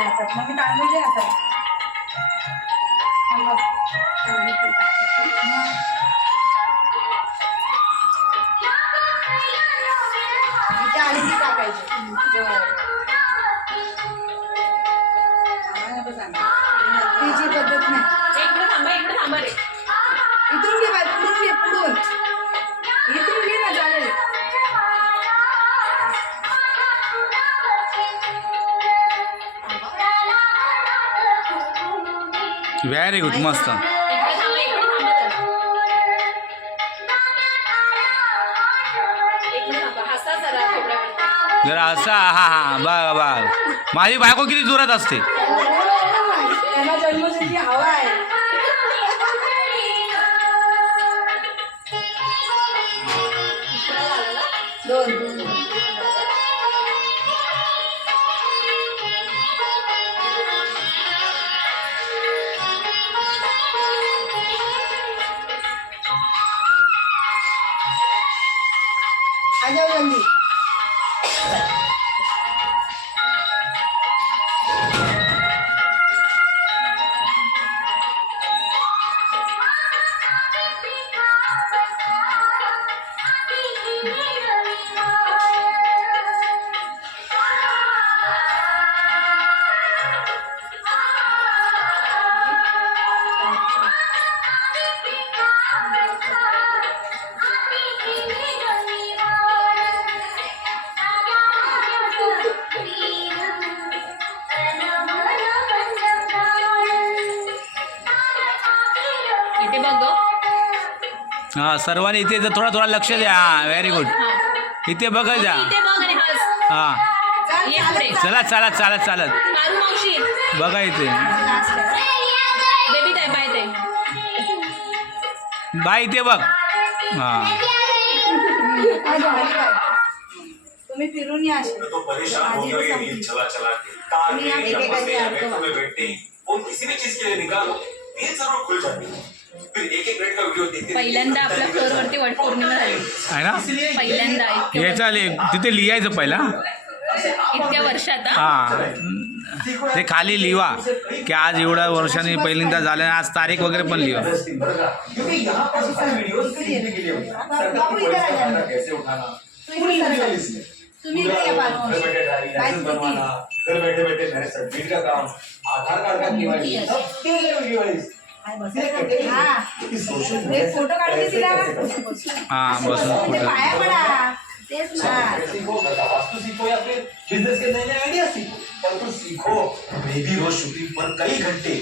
हातात मग मी तांदूळ दे हातात इथे आळी टाकायची तिची पद्धत नाही. इकडे थांबा रे. इथून घे बाय, पुढून घे, पुढून इथून घे ना, चालेल. व्हेरी गुड, मस्त. जरा असा, हा हा, बघ बघ, माझी बायको किती जोरात असते. त्यांना जन्मसिद्धी हवा आहे. दोन आ जाओ जल्दी. इथे बघ गं. हा, सर्वांनी इथे थोडा थोडा लक्ष द्या. Very good. इथे बघा जा. इथे बघ आणि हस. हा, ये पुढे. चला चालत चालत चालत पारू मावशी बघा इथे. बेबी ताई बाय ताई. बाय इथे बघ. हा, आ जाओ हरी बाय. तुम्ही फिरून या अशी. तो परेशान हो गया ये नींद चला चला के ताकि तुम्हें बैठते फोन किसी भी चीज के लिए निकालो नींद जरूर खुल जाती है. फिर एक मिनट का वीडियो देखते पहिल्यांदा आपल्या फ्लोअरवरती वटपौर्णिमा झाली. आहे ना. पहिल्यांदा हे चालेल, तिथे लिहायचं पहिला. इतक्या वर्षात हा, ते खाली लिहा की आज एवढ्या वर्षांनी पहिल्यांदा झालं. आज तारीख वगैरे पण लिहा. क्योंकि यहाँ पर सारे वीडियोस देखने के लिए होते हैं. बापू इधर आ जाना. कैसे उठाना तुम्ही इकडे या. तुम्ही इकडे या बाजूला. घर बैठे ड्राइविंग लाइसेंस बनवाना, घर बैठे बैठे मेरे सर्टिफिकेट का काम, आधार कार्ड का केवाईसी, सब तेरे केवाईसी. हा एक फोटो काढून दे तिला. हा, बसून ते कुठं पाया पडा. तेच ना. सीखो, वास्तु सीखो या फिर बिजनेस के नए नए आइडिया सीखो, पर कुछ सीखो. मैं भी रोज शूटिंग पर कई घंटे